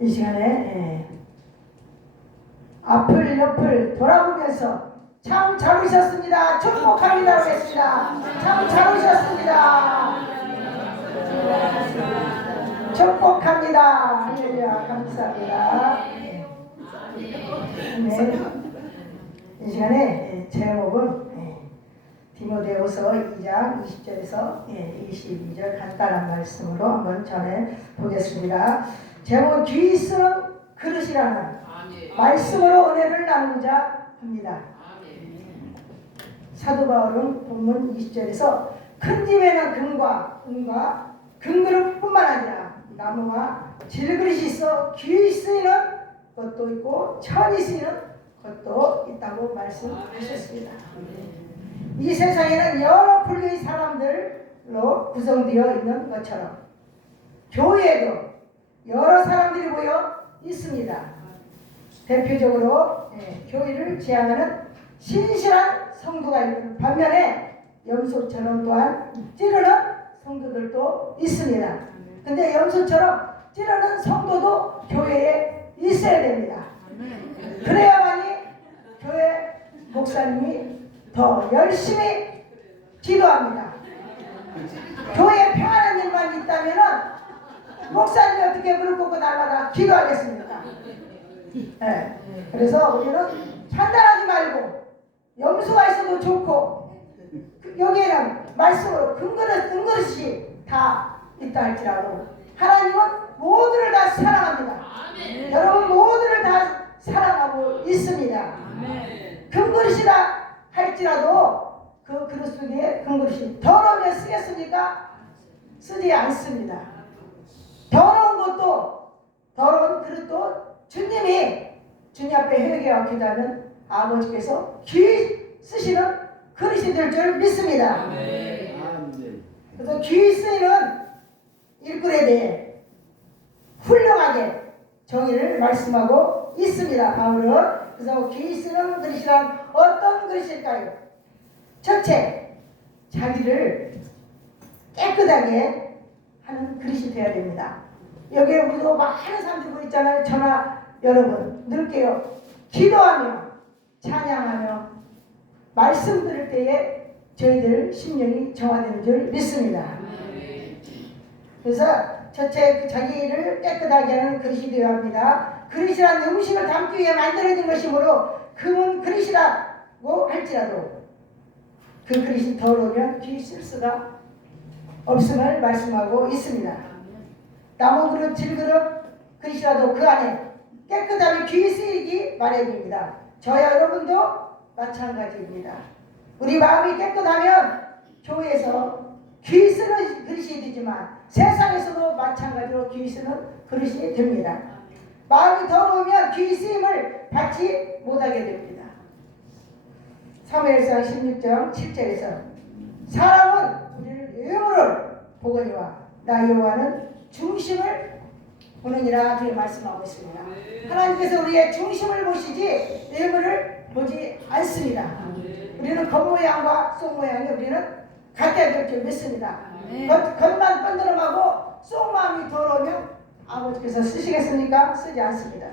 이 시간에 앞을 옆을 돌아보면서 참 잘 오셨습니다. 축복합니다. 하겠습니다. 참 잘 오셨습니다. 축복합니다. 할렐루야. 감사합니다. 이 시간에 제목은 디모데후서 2장 20절에서 22절 간단한 말씀으로 한번 전해 보겠습니다. 제목은 귀 쓰는 그릇이라는 말씀으로 은혜를 나누고자 합니다. 사도 바울은 본문 20절에서 큰 집에는 금과 은과 금그릇뿐만 아니라 나무와 질그릇이 있어 귀 쓰이는 것도 있고 천이 쓰이는 것도 있다고 말씀하셨습니다. 이 세상에는 여러 분류의 사람들로 구성되어 있는 것처럼 교회에도 여러 사람들이 모여 있습니다. 대표적으로 교회를 지향하는 신실한 성도가 있는 반면에 염소처럼 또한 찌르는 성도들도 있습니다. 근데 염소처럼 찌르는 성도도 교회에 있어야 됩니다. 그래야만이 교회 목사님이 더 열심히 기도합니다. 교회에 평안한 일만 있다면 목사님이 어떻게 무릎 꿇고 날마다 기도하겠습니까? 그래서 우리는 판단하지 말고 염소가 있어도 좋고 여기에는 말씀으로 근거릇이 다 있다 할지라도 하나님은 모두를 다 사랑합니다. 여러분 모두를 다 사랑하고 있습니다. 금그릇이라 할지라도 그 그릇 속에 금그릇이 더러우면 쓰겠습니까? 쓰지 않습니다. 더러운 그릇도 주님이 주님 앞에 회개하고 기도하면 아버지께서 귀 쓰시는 그릇이 될 줄 믿습니다. 그래서 귀 쓰이는 일꾼에 대해 훌륭하게 정의를 말씀하고 있습니다. 바울은. 그래서 귀 쓰는 그릇이란 어떤 그릇일까요? 첫째, 자기를 깨끗하게 하는 그릇이 되어야 됩니다. 여기에 우리도 많은 사람들 있잖아요. 저나 여러분 늘게요. 기도하며 찬양하며 말씀 들을 때에 저희들 심령이 정화되는 줄 믿습니다. 그래서 첫째, 그 자기를 깨끗하게 하는 그릇이 되어야 합니다. 그릇이란 음식을 담기 위해 만들어진 것이므로 금은 그릇이라고 할지라도 그 그릇이 더러우면 귀 쓸 수가 없음을 말씀하고 있습니다. 나무 그릇, 질그릇 그릇이라도 그 안에 깨끗하게 귀 쓰이기 마련입니다. 저와 여러분도 마찬가지입니다. 우리 마음이 깨끗하면 교회에서 귀 쓰는 그릇이 되지만 세상에서도 마찬가지로 귀 쓰는 그릇이 됩니다. 마음이 더러우면 귀 쓰임을 받지 못하게 됩니다. 사무엘상 16장 7절에서 사람은 우리를 외모를 보거니와 나 여호와는 중심을 보느니라 주의 말씀하고 있습니다. 하나님께서 우리의 중심을 보시지 외모를 보지 않습니다. 우리는 겉모양과 속모양이 우리는 같아야 될 줄 믿습니다. 겉만 뻔드름하고 속마음이 더러우면 아버지께서 쓰시겠습니까? 쓰지 않습니다.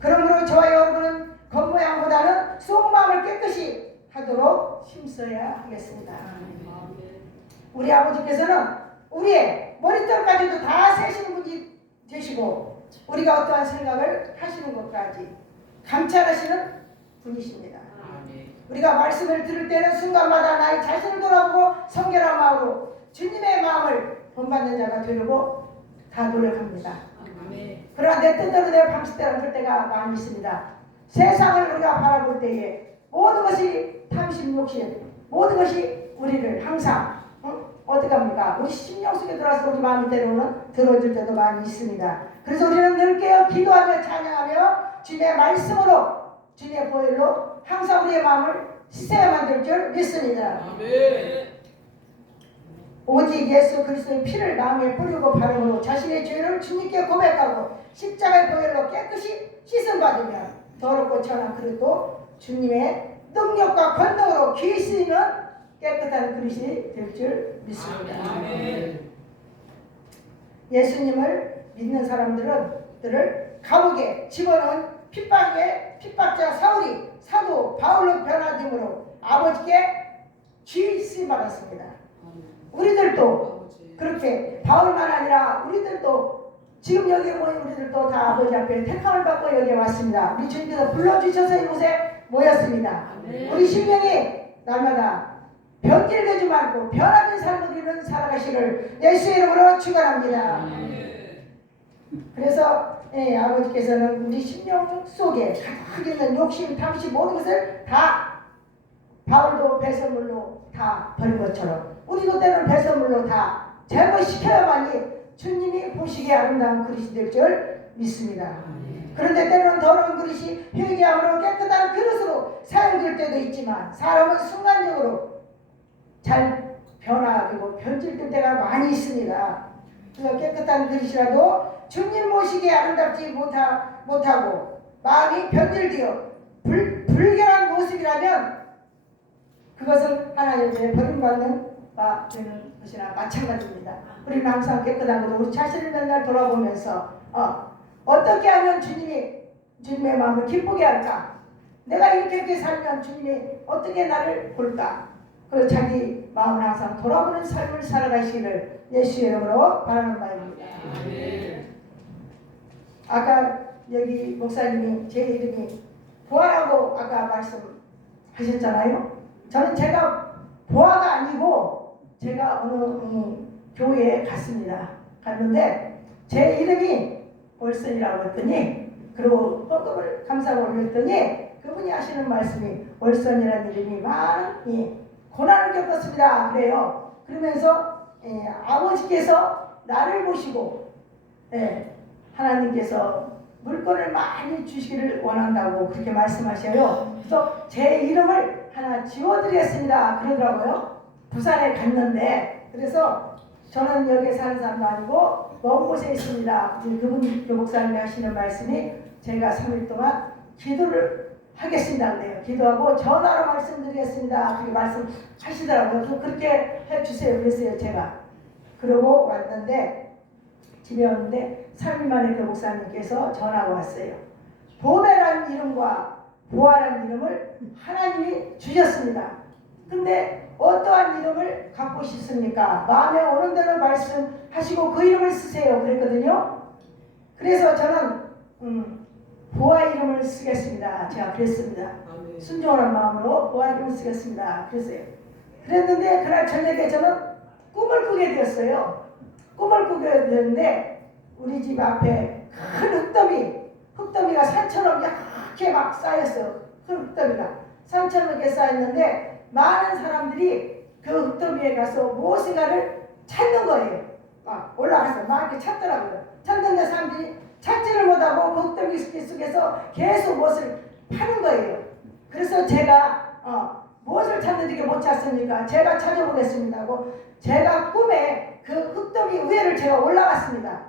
그러므로 저와 여러분은 겉모양보다는 속마음을 깨끗이 하도록 힘써야 하겠습니다. 우리 아버지께서는 우리의 머리털까지도 다 세시는 분이 되시고 우리가 어떠한 생각을 하시는 것까지 감찰하시는 분이십니다. 우리가 말씀을 들을 때는 순간마다 나의 자신을 돌아보고 성결한 마음으로 주님의 마음을 본받는 자가 되려고 다 노력합니다. 그러나 내 뜻대로 내 방식대로 안 될 때가 많이 있습니다. 세상을 우리가 바라볼 때에 모든 것이 탐심, 욕심, 모든 것이 우리를 항상 어떻게 합니까? 우리 심령 속에 들어와서 우리 마음이 들어줄 때도 많이 있습니다. 그래서 우리는 늘 깨어 기도하며 찬양하며 주님의 말씀으로 주님의 보혈로 항상 우리의 마음을 씻어야만 될 줄 믿습니다. 오직 예수 그리스도의 피를 마음에 뿌리고 바르고 자신의 죄를 주님께 고백하고 십자가의 보혈로 깨끗이 씻음 받으면 더럽고 천한 그릇도 주님의 능력과 권능으로 귀 쓰이는 깨끗한 그릇이 될 줄 믿습니다. 예수님을 믿는 사람들은 사도들을 감옥에 집어넣은 핍박자 사울이 사도 바울로 변화됨으로 아버지께 주의쓰임 받았습니다. 우리들도 그렇게 바울만 아니라 우리들도 지금 여기 모인 우리들도 다 아버지 앞에 택함을 받고 여기에 왔습니다. 우리 주님께서 불러주셔서 이곳에 모였습니다. 우리 심령이 날마다 변질되지 말고 변화된 삶을 우리는 살아가시를 예수의 이름으로 축원합니다. 그래서 아버지께서는 우리 심령 속에 가득 있는 욕심, 탐심 모든 것을 다 바울도 배설물로 다 버린 것처럼 우리도 때로는 배설물로 다 제거시켜야만이 주님이 보시기에 아름다운 그릇이 될 줄 믿습니다. 그런데 때로는 더러운 그릇이 회개함으로 깨끗한 그릇으로 사용될 때도 있지만 사람은 순간적으로 잘 변화되고 변질될 때가 많이 있습니다. 그래서 깨끗한 그릇이라도 주님 모시기에 아름답지 못하고 마음이 변질되어 불결한 모습이라면 그것은 하나님의 버림받는 바 되는 것이나 마찬가지입니다. 우리는 항상 깨끗한 것도 우리 자신을 맨날 돌아보면서 어떻게 하면 주님의 마음을 기쁘게 할까? 내가 이렇게 살면 주님이 어떻게 나를 볼까? 그래서 자기 마음을 항상 돌아보는 삶을 살아가시기를 예수의 이름으로 바라는 바입니다. 아까 여기 목사님이 제 이름이 보아라고 아까 말씀하셨잖아요. 저는 제가 보아가 아니고 제가 어느 교회에 갔는데 제 이름이 월선이라고 했더니 그리고 헌금을 감사하고 올렸더니 그분이 하시는 말씀이 월선이라는 이름이 많은 고난을 겪었습니다. 그래요. 그러면서 아버지께서 나를 보시고 하나님께서 물건을 많이 주시기를 원한다고 그렇게 말씀하셔요. 그래서 제 이름을 하나 지워드리겠습니다. 그러더라고요. 부산에 갔는데 그래서 저는 여기에 사는 사람도 아니고 먼 곳에 있습니다. 그분 목사님이 하시는 말씀이 제가 3일 동안 기도를 하겠습니다. 그래요. 기도하고 전화로 말씀드리겠습니다. 그렇게 말씀하시더라고요. 그렇게 해주세요. 그랬어요. 제가. 그러고 왔는데 집에 왔는데 3일 만에 그 목사님께서 전화가 왔어요. 보배라는 이름과 보아라는 이름을 하나님이 주셨습니다. 근데 어떠한 이름을 갖고 싶습니까? 마음에 오는 대로 말씀하시고 그 이름을 쓰세요. 그랬거든요. 그래서 저는 보아 이름을 쓰겠습니다. 제가 그랬습니다. 순종하는 마음으로 보아 이름을 쓰겠습니다. 그랬는데 그날 저녁에 저는 꿈을 꾸게 되었어요. 꿈을 꾸게 되었는데 우리 집 앞에 큰 흙더미가 산처럼 이렇게 막 쌓였어요. 큰 흙더미가 산처럼 이렇게 쌓였는데 많은 사람들이 그 흙더미에 가서 무엇인가를 찾는 거예요. 막 올라가서 막 이렇게 찾더라고요. 찾는데 사람들이 찾지를 못하고 그 흙더미 속에서 계속 무엇을 파는 거예요. 그래서 제가 무엇을 찾는지 못 찾습니까? 제가 찾아보겠습니다 하고 제가 꿈에 그 흙더미 위에를 제가 올라갔습니다.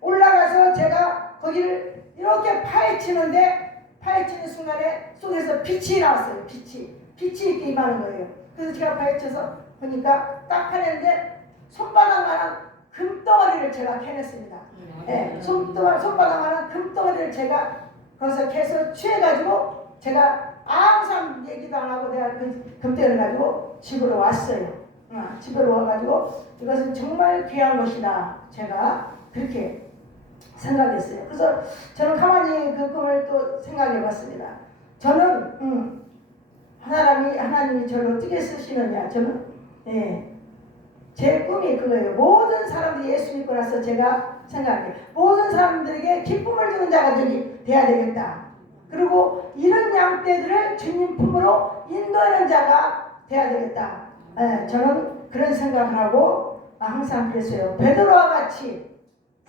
올라가서 제가 거기를 이렇게 파헤치는데 파헤치는 순간에 속에서 빛이 나왔어요. 빛이 이렇게 임하는 거예요. 그래서 제가 파헤쳐서 보니까 딱 파냈는데 손바닥만한 금덩어리를 제가 캐냈습니다. 손바닥만한 금덩어리를 제가 거기서 캐서 취해가지고 제가 아무 사람 얘기도 안 하고 내가 그 금덩어리를 가지고 집으로 왔어요. 집으로 와가지고 이것은 정말 귀한 것이다. 제가 그렇게 생각했어요. 그래서 저는 가만히 그 꿈을 또 생각해 봤습니다. 저는 하나님이 저를 어떻게 쓰시느냐. 저는 제 꿈이 그거예요. 모든 사람들이 예수 믿고 나서 제가 생각해요. 모든 사람들에게 기쁨을 주는 자가 돼야 되겠다. 그리고 이런 양떼들을 주님 품으로 인도하는 자가 돼야 되겠다. 저는 그런 생각을 하고 항상 그랬어요. 베드로와 같이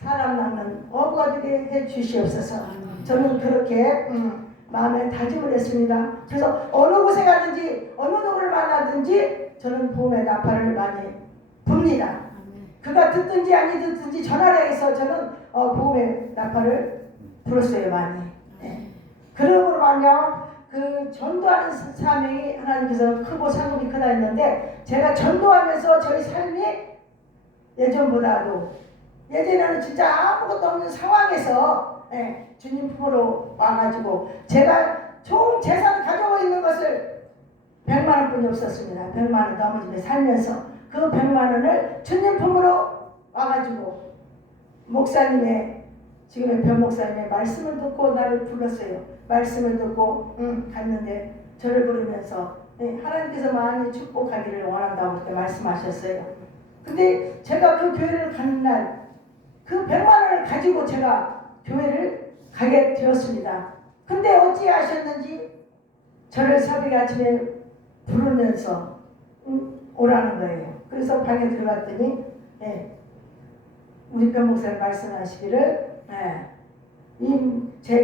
사람 낳는 어부가 되게 해주시옵소서. 저는 그렇게 마음에 다짐을 했습니다. 그래서 어느 곳에 가든지 어느 누구를 만나든지 저는 복음의 나팔을 많이 붑니다. 그가 듣든지 아니 듣든지 전화를 해서 저는 복음의 나팔을 불었어요. 많이. 그러므로 말미암아 그 전도하는 사명이 하나님께서 크고 상급이 크다 했는데 제가 전도하면서 저희 삶이 예전보다도 예전에는 진짜 아무것도 없는 상황에서 주님 품으로 와가지고 제가 좋은 재산 가지고 있는 것을 100만 원뿐이 없었습니다. 100만 원 너무 집에 살면서 그 100만 원을 주님 품으로 와가지고 목사님의 지금의 변 목사님의 말씀을 듣고 나를 불렀어요. 말씀을 듣고 갔는데 저를 부르면서 하나님께서 많이 축복하기를 원한다고 그렇게 말씀하셨어요. 근데 제가 그 교회를 가는 날 그 100만 원을 가지고 제가 교회를 가게 되었습니다. 근데 어찌 하셨는지 저를 새벽 아침에 부르면서 오라는 거예요. 그래서 방에 들어갔더니 우리 변 목사님 말씀하시기를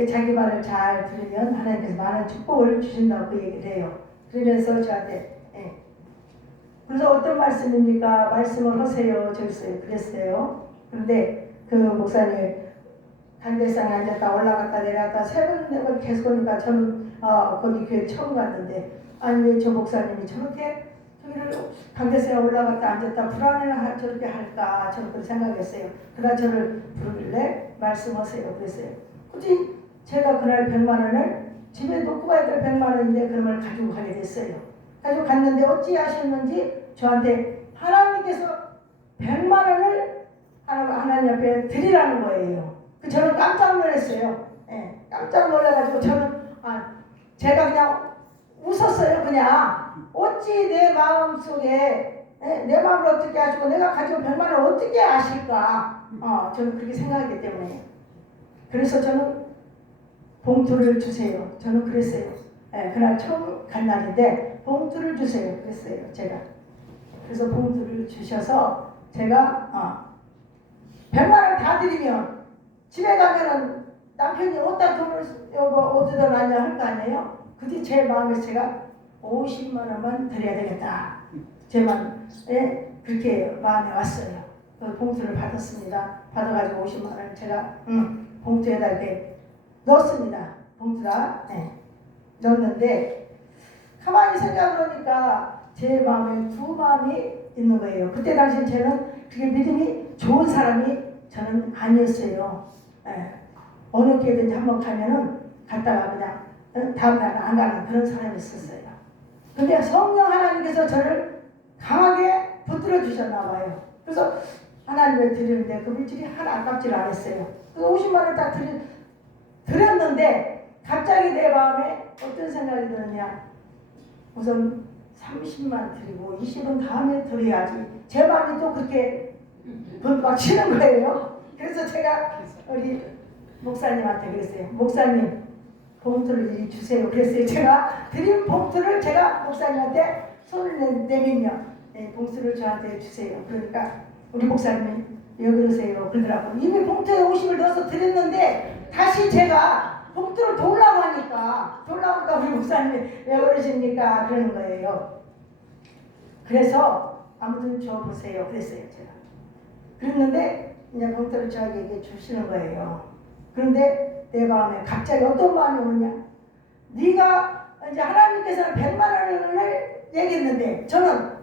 자기 말을 잘 들으면 하나님께서 많은 축복을 주신다고 그 얘기를 해요. 그러면서 저한테 그래서 어떤 말씀입니까? 말씀을 하세요. 그랬어요. 그런데 그 목사님 강대상에 앉았다 올라갔다 내려갔다 세 번 계속 오니까 저는 거기 교회 처음 갔는데 아니 왜 저 목사님이 저렇게 저기를 강대상에 올라갔다 앉았다 불안해 저렇게 할까 저는 그렇게 생각했어요. 그러다 저를 부르길래 말씀하세요. 그랬어요. 굳이 제가 그날 100만 원을 집에 놓고 가야 될 100만 원인데 그런 걸 가지고 가게 됐어요. 가지고 갔는데 어찌 하셨는지 저한테 하나님께서 100만 원을 하나님 앞에 드리라는 거예요. 저는 깜짝 놀랐어요. 깜짝 놀라가지고 저는 제가 그냥 웃었어요. 그냥 어찌 내 마음속에 내 마음을 어떻게 아시고 내가 가지고 100만 원을 어떻게 아실까 저는 그렇게 생각했기 때문에 그래서 저는 봉투를 주세요. 저는 그랬어요. 그날 처음 간 날인데 봉투를 주세요. 그랬어요. 제가 그래서 봉투를 주셔서 제가 100만 원 다 드리면 집에 가면은 남편이 어디다 돈을 어디다 놨냐 할 거 아니에요? 그때 제 마음에서 제가 50만 원만 드려야 되겠다. 제 마음에 그렇게 마음에 왔어요. 그 봉투를 받았습니다. 받아가지고 50만 원을 제가 봉투에다 이렇게 넣었습니다. 봉투다 넣었는데 가만히 생각해보니까 제 마음에 두 마음이 있는 거예요. 그때 당시 저는 그게 믿음이 좋은 사람이 저는 아니었어요. 어느 교회든지 한번 가면은 갔다가 그냥 다음 날 안 가는 그런 사람이었어요. 근데 성령 하나님께서 저를 강하게 붙들어 주셨나 봐요. 그래서 하나님을 드리는데 그 물질이 하나 아깝지를 않았어요. 그래서 50만 원을 딱 드렸는데 갑자기 내 마음에 어떤 생각이 드느냐. 우선 30만 드리고 20은 다음에 드려야지. 제 마음이 또 그렇게 막 치는 거예요. 그래서 제가 우리 목사님한테 그랬어요. 목사님 봉투를 이리 주세요. 그랬어요. 제가 드린 봉투를 제가 목사님한테 손을 내밀며 봉투를 저한테 주세요. 그러니까 우리 목사님이 왜 그러세요? 그러더라고요. 이미 봉투에 50을 넣어서 드렸는데 다시 제가 봉투를 돌라고 하니까 우리 목사님이 왜 그러십니까? 그러는 거예요. 그래서 아무튼 줘보세요. 그랬어요. 제가. 그랬는데 이제 봉투를 저에게 주시는 거예요. 그런데 내 마음에 갑자기 어떤 마음이 오느냐. 네가 이제 하나님께서는 100만 원을 얘기했는데 저는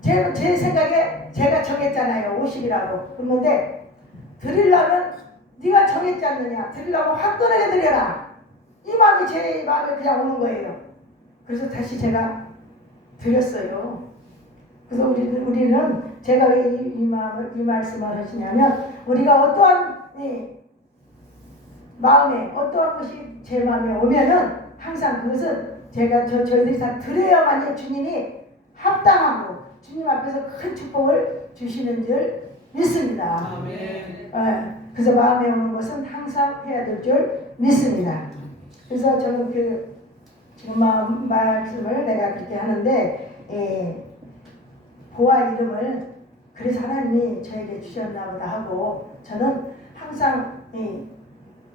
제 생각에 제가 정했잖아요. 50이라고. 그런데 드리려면 네가 정했지 않느냐. 드리려면 화끈하게 드려라. 이 마음이 제 마음에 그냥 오는 거예요. 그래서 다시 제가 드렸어요. 그래서 우리는 제가 왜 이 말씀을 하시냐면 우리가 어떠한 마음에 어떠한 것이 제 마음에 오면은 항상 그것은 저희들이 다 드려야만이 주님이 합당하고 주님 앞에서 큰 축복을 주시는 줄 믿습니다. 아멘. 그래서 마음에 오는 것은 항상 해야 될 줄 믿습니다. 그래서 저는 지금 말씀을 내가 그렇게 하는데 보아 이름을 그래서 하나님이 저에게 주셨나 보다 하고 저는 항상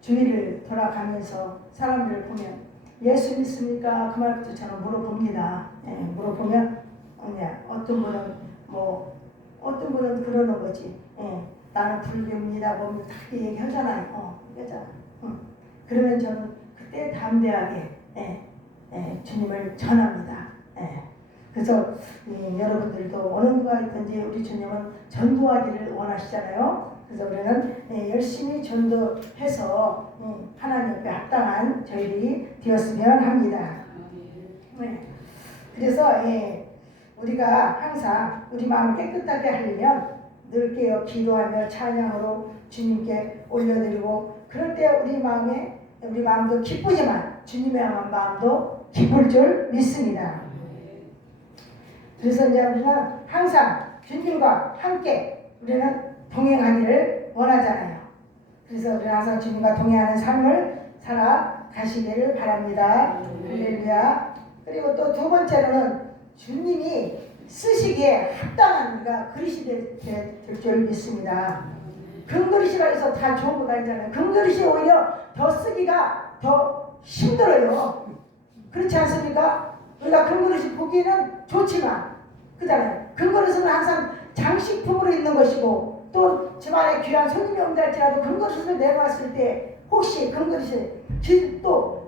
주위를 돌아가면서 사람들을 보면 예수 믿습니까? 그 말부터 저는 물어봅니다. 물어보면 어떤 분은 그러는 거지. 나는 불교입니다. 보면 다 얘기하잖아요. 그러잖아. 그러면 저는 그때 담대하게 주님을 전합니다. 그래서 여러분들도 어느 누가 있든지 우리 주님은 전도하기를 원하시잖아요. 그래서 우리는 열심히 전도해서 하나님 앞에 합당한 저희들이 되었으면 합니다. 네. 그래서 우리가 항상 우리 마음을 깨끗하게 하려면 늘 깨어 기도하며 찬양으로 주님께 올려드리고, 그럴 때 우리 마음도 기쁘지만 주님의 마음도 기쁠 줄 믿습니다. 그래서 이제 우리는 항상 주님과 함께 우리는 동행하기를 원하잖아요. 그래서 우리는 항상 주님과 동행하는 삶을 살아가시기를 바랍니다. 할렐루야. 그리고 또 두 번째로는 주님이 쓰시기에 합당한 우리가 그릇이 될 줄 믿습니다. 금그릇이라 해서 다 좋은 거 아니잖아요. 금그릇이 오히려 더 쓰기가 더 힘들어요. 그렇지 않습니까? 우리가 금그릇이 보기에는 좋지만, 그잖아요. 금그릇은 항상 장식품으로 있는 것이고, 또 집안에 귀한 손님이 온다 할지라도 금그릇을 내놨을 때 혹시 금그릇이 또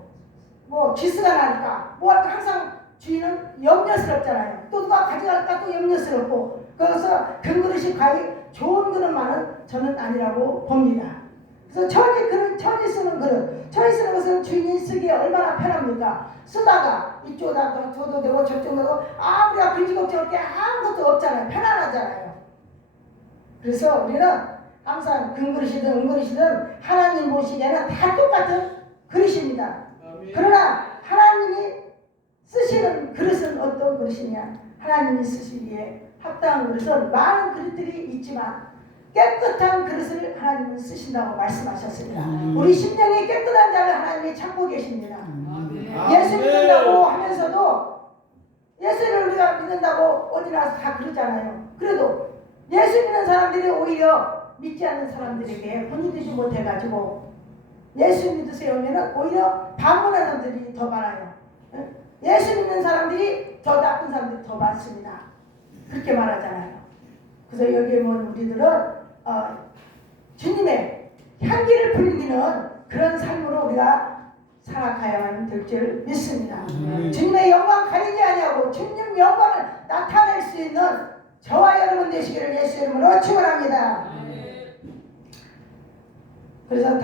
뭐 기스가 나니까 뭐 할까 항상 주인은 염려스럽잖아요. 또 누가 가져갈까 또 염려스럽고, 그래서 금그릇이 과연 좋은 그릇만은 저는 아니라고 봅니다. 그래서 천이 쓰는 그릇, 천이 쓰는 것은 주인이 쓰기에 얼마나 편합니까? 쓰다가 이쪽에다 둬도 되고 저쪽에도 되고 아무리가 근지겁지 게 아무것도 없잖아요. 편안하잖아요. 그래서 우리는 항상 금그릇이든 은그릇이든 하나님 보시기에는 다 똑같은 그릇입니다. 그러나 하나님이 쓰시는 그릇은 어떤 그릇이냐? 하나님이 쓰시기에 합당한 그릇은 많은 그릇들이 있지만 깨끗한 그릇을 하나님은 쓰신다고 말씀하셨습니다. 우리 심령이 깨끗한 자를 하나님이 찾고 계십니다. 예수 믿는다고 하면서도, 예수를 우리가 믿는다고 어디 나서 다 그러잖아요. 그래도 예수 믿는 사람들이 오히려 믿지 않는 사람들에게 본이 되지 못해가지고 예수 믿으세요 하면 오히려 반문하는 사람들이 더 많아요. 예수 믿는 사람들이 더 나쁜 사람들이 더 많습니다. 그렇게 말하잖아요. 그래서 여기에 보면 우리들은 주님의 향기를 풍기는 그런 삶으로 우리가 살아가야만 될 줄 믿습니다. 주님의 영광 가리지 아니하고 주님 영광을 나타낼 수 있는 저와 여러분 되시기를 예수 이름으로 축원합니다. 그래서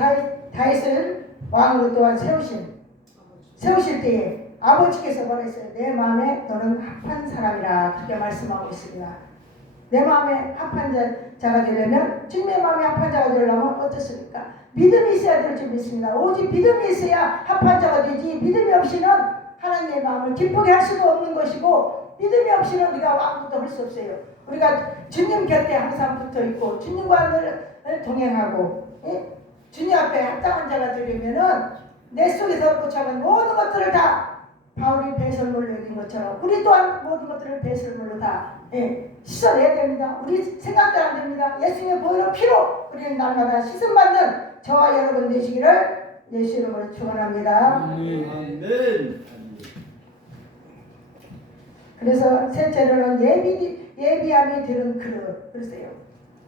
다윗을 왕으로 또한 세우실 때에 아버지께서 뭐라 했어요? 내 마음에 너는 합한 사람이라, 그렇게 말씀하고 있습니다. 내 마음에 합한 자가 되려면, 주님의 마음에 합한 자가 되려면 어떻습니까? 믿음이 있어야 될 줄 믿습니다. 오직 믿음이 있어야 합한 자가 되지, 믿음이 없이는 하나님의 마음을 기쁘게 할 수도 없는 것이고, 믿음이 없이는 우리가 아무것도 할 수 없어요. 우리가 주님 곁에 항상 붙어 있고 주님과 늘 동행하고, 주님 앞에 합당한 자가 되려면은 내 속에서 꽂혀간 모든 것들을 다 바울이 배설물로 여긴 것처럼 우리 또한 모든 것들을 배설물로 다 씻어내야 됩니다. 우리 생각대로 안 됩니다. 예수님의 보혈의 피로 우리는 날마다 씻음받는 저와 여러분 되시기를 예수 이름으로 축원합니다. 아멘. 그래서 셋째로는 예비함이 되는 그릇. 그러세요.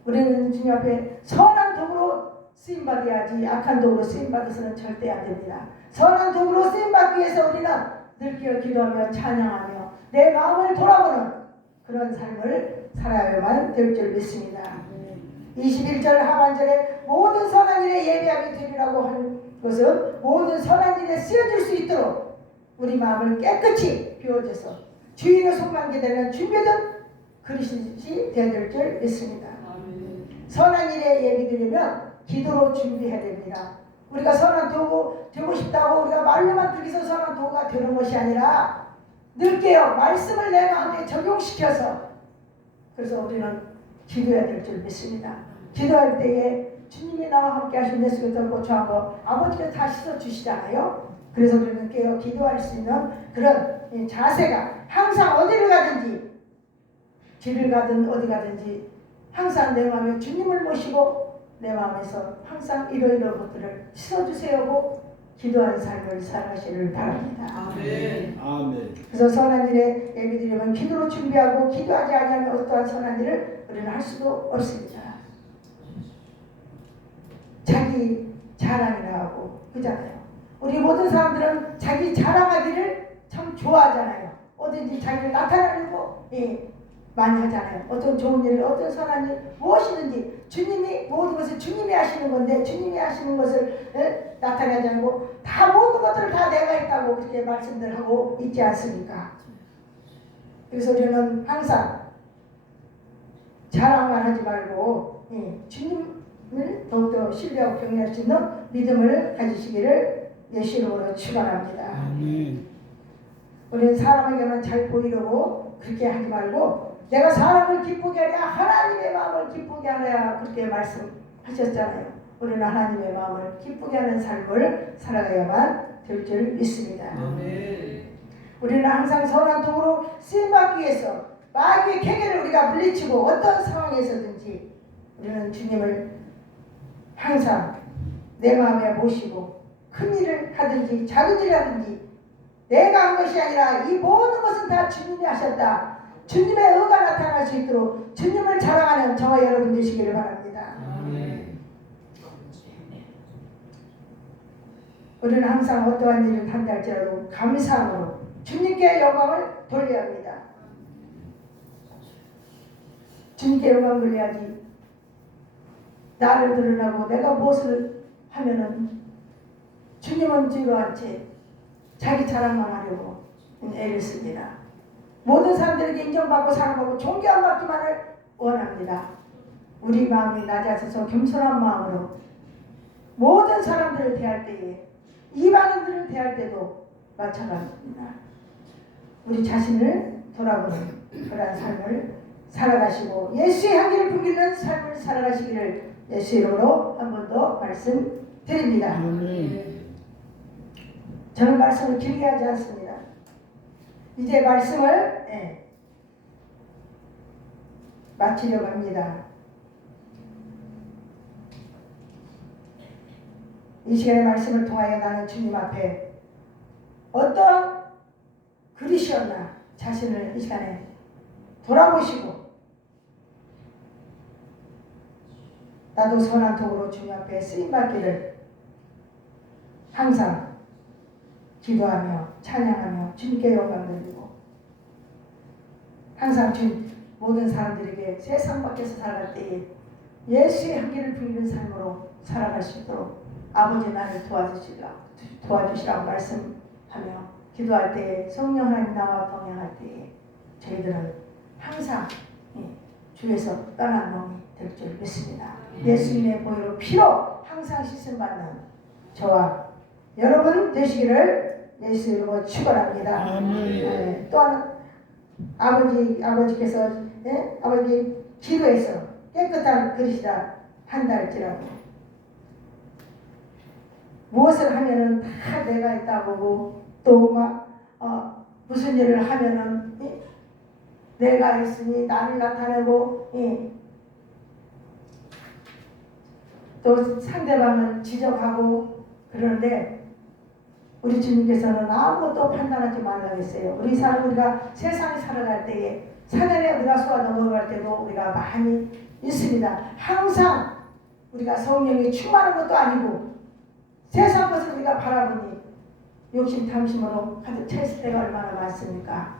우리는 주님 앞에 선한 도구로 쓰임받아야지 악한 도구로 쓰임받아서는 절대 안 됩니다. 선한 도구로 쓰임받기 위해서 우리는 늘 깨어 기도하며 찬양하며 내 마음을 돌아보는 그런 삶을 살아야만 될 줄 믿습니다. 21절 하반절에 모든 선한 일에 예비함이 되리라고 하는 것은 모든 선한 일에 쓰여질 수 있도록 우리 마음을 깨끗이 비워줘서 주인의 손만게 되는 준비된 그릇이 되어야 될 줄 믿습니다. 선한 일에 예비되려면 기도로 준비해야 됩니다. 우리가 선한 도구 되고 싶다고 우리가 말로만 들기서 선한 도구가 되는 것이 아니라 늘 깨어 말씀을 내 마음에 적용시켜서, 그래서 우리는 기도해야 될 줄 믿습니다. 기도할 때에 주님이 나와 함께 하신 내 속에 고초한 거 아버지가 다 씻어주시잖아요. 그래서 우리는 깨어 기도할 수 있는 그런 자세가 항상 어디를 가든지, 길을 가든 어디 가든지 항상 내 마음에 주님을 모시고 내 마음에서 항상 이러이러한 것들을 씻어주세요고 기도하는 삶을 살아가시를 바랍니다. 아멘. 아멘. 그래서 선한 일에 예비드리면 기도로 준비하고 기도하지 않으면 어떠한 선한 일을 우리는 할 수도 없습니다. 자기 자랑이라 하고 그잖아요. 우리 모든 사람들은 자기 자랑하기를 참 좋아하잖아요. 어딘지 자기를 나타내려고 많이 하잖아요. 어떤 좋은 일, 어떤 선한 일, 무엇이든지 주님이 모든 것을 주님이 하시는 건데 주님이 하시는 것을 나타내지 않고 다 모든 것들을 다 내가 있다고 그렇게 말씀들 하고 있지 않습니까? 그래서 우리는 항상 자랑만 하지 말고 주님을 더욱더 신뢰하고 경외할 수 있는 믿음을 가지시기를 예수 이름으로 축원합니다. 우리는 사람에게만 잘 보이려고 그렇게 하지 말고 내가 사람을 기쁘게 하랴 하나님의 마음을 기쁘게 하랴 그렇게 말씀하셨잖아요. 우리는 하나님의 마음을 기쁘게 하는 삶을 살아가야만 될 줄 믿습니다. 우리는 항상 선한 도구로 쓰임받기 위해서 마귀의 계계를 우리가 물리치고 어떤 상황에서든지 우리는 주님을 항상 내 마음에 모시고 큰 일을 하든지 작은 일을 하든지 내가 한 것이 아니라 이 모든 것은 다 주님이 하셨다. 주님의 의가 나타날 수 있도록 주님을 자랑하는 저와 여러분 되시기를 바랍니다. 우리는 항상 어떠한 일을 한다 할지라도 감사함으로 주님께 영광을 돌려야 합니다. 주님께 영광을 돌려야지 나를 드러나고 내가 무엇을 하면은 주님은 지루한 채 자기 자랑만 하려고 애를 씁니다. 모든 사람들에게 인정받고 사랑받고 존경받기만을 원합니다. 우리 마음이 낮아져서 겸손한 마음으로 모든 사람들을 대할 때에 이방인들을 대할 때도 마찬가지입니다. 우리 자신을 돌아보는 그러한 삶을 살아가시고 예수의 향기를 풍기는 삶을 살아가시기를 예수 이름으로 한 번 더 말씀드립니다. 저는 말씀을 길게 하지 않습니다. 이제 말씀을 마치려고 합니다. 이 시간의 말씀을 통하여 나는 주님 앞에 어떤 그릇이었나 자신을 이 시간에 돌아보시고 나도 선한 도구로 주님 앞에 쓰임받기를 항상 기도하며 찬양하며 주님께 영광 돌리고 항상 모든 사람들에게 세상 밖에서 살아갈 때에 예수의 향기를 풍기는 삶으로 살아갈 수 있도록 아버지 나를 도와주시라고 말씀하며 기도할 때에 성령 하나님 나와 동행할 때에 저희들은 항상 주에서 떠난 놈이 될 줄 믿습니다. 예수님의 보혈로 피로 항상 씻음받는 저와 여러분 되시기를 예수 이름으로 축원합니다. 또한 아버지께서 아버지 기도해서 깨끗한 그릇이라 한다 할지라도 무엇을 하면은 다 내가 있다고 또 무슨 일을 하면은 내가 있으니 나를 나타내고 또 상대방을 지적하고 그러는데 우리 주님께서는 아무것도 판단하지 말라고 했어요. 우리가 세상에 살아갈 때에 사단에 우리가 쏘아 넘어갈 때도 우리가 많이 있습니다. 항상 우리가 성령이 충만한 것도 아니고 세상 것을 우리가 바라보니 욕심 탐심으로 가득 차 있을 때가 얼마나 많습니까?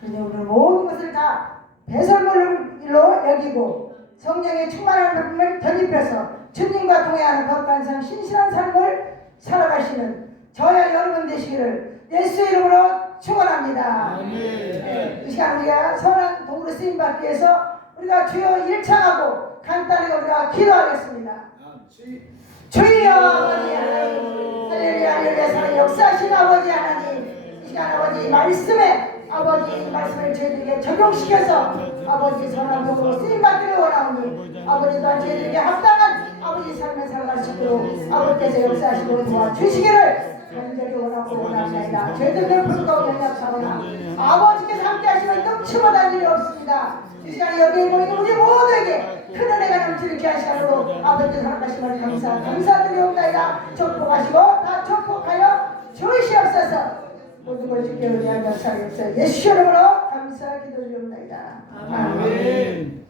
그러니 우리는 모든 것을 다 배설물로 여기고 성령의 충만한 삶을 덧입혀서 주님과 동행하는 거룩한 삶, 신실한 삶을 살아가시는 저야 여러분 되시기를 예수 이름으로 축원합니다. 이 시간 우리가 선한 도구로 쓰임받기 위해서 우리가 주여 일창하고 간단하게 우리가 기도하겠습니다. 주여 아버지 하나님, 할렐루야 할렐루야 사랑 역사하신 아버지 하나님, 이 시간 아버지 말씀에 아버지 말씀을 저희들에게 적용시켜서 아버지 선한 도구로 쓰임받기를 원하오니 아버지 또한 저희들에게 합당한 아버지 삶을 살아갈 수 있도록 아버지께서 역사하시고 도와주시기를 간절히 원하고 원합니다. 저희들은 불가운 연약하거나 아버지께서 함께 하시면 넘치마다 일이 없습니다. 이 시간에 여기 모인 우리 모두에게 큰 은혜가 넘치게 하시므로 아버지 살아가심을 감사드리옵나이다. 축복하시고 다 축복하여 주시옵소서. 모든 걸 주께 의뢰한 역사를 예수 이름으로 감사 기도드리옵나이다. 아멘.